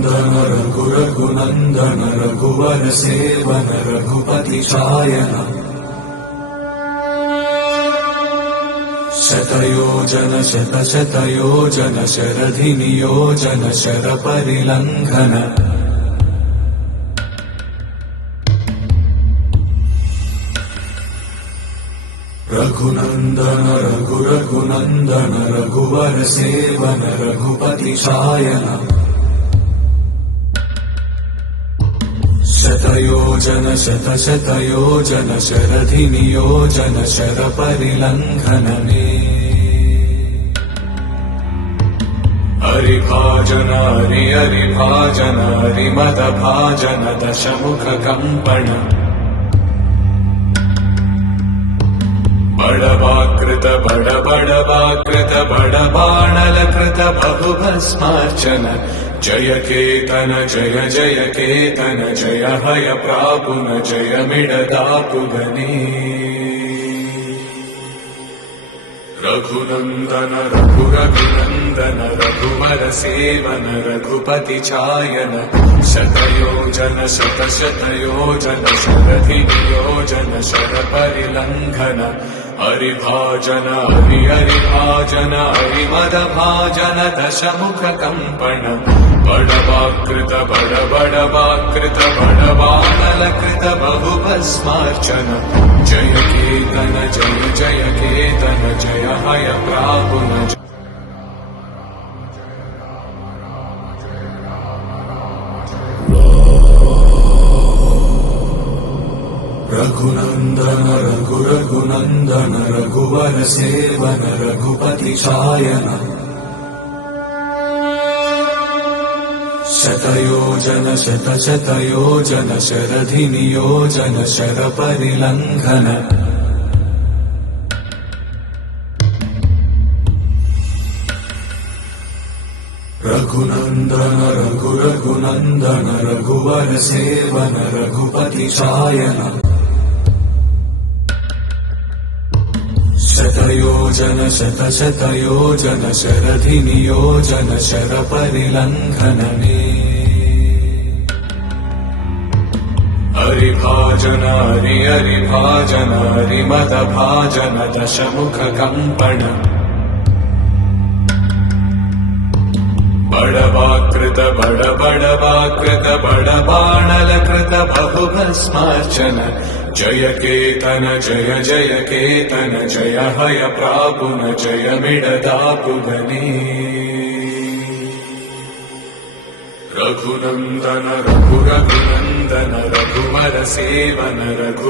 रघुनन्दन रघुरघुनन्दन रघुवर seven Raghupati चायन शतयोजन शतशतयोजन शरधि नियोजन शरपरिलङ्घन रघुनन्दन रघुरघुनन्दन रघुवर seven Raghupati चायन शतयोजन शतशतयोजन शरधि नियोजन शरपरिलङ्घनने हरिभाजन हरिभाजन हरिमदभाजन दशमुख कंपन बड़वाकृत बड़वाकृत बड़बाणलकृत बहुभस्मार्चन जय केतन जय जय केतन जय हय प्रापुन जय मिडदापुगने रघुनन्दन रघुरघुनन्दन रघुवर सेवन रघुपति चायन शतयोजन शतशतयोजन शरधि नियोजन शरपरिलङ्घन हरिभाजन हरिभाजन हरिमदभाजन दशमुख कंपन बड़वाकृत बड़वाकृत बड़बाणलकृत बहुभस्मार्चन जय केतन जय जय केतन जय हय प्रापुन रघुनन्दन रघुरघुनन्दन रघुवर सेवन रघुपति चायन शतयोजन शतशतयोजन शरधि नियोजन शरपरिलङ्घन रघुनन्दन रघुरघुनन्दन रघुवर सेवन रघुपति चायन शतयोजन शतशतयोजन शरधि नियोजन शरपरिलङ्घनने हरिभाजन हरिभाजन हरिमदभाजन दशमुख कंपन बड़वाकृत बड़वाकृत बड़बाणलकृत बहुभस्मार्चन जय केतन जय जय केतन जय हय प्रापुन जय मिडदापुगने रघुनन्दन रघुरघुनन्दन रघुवर सेवन रघु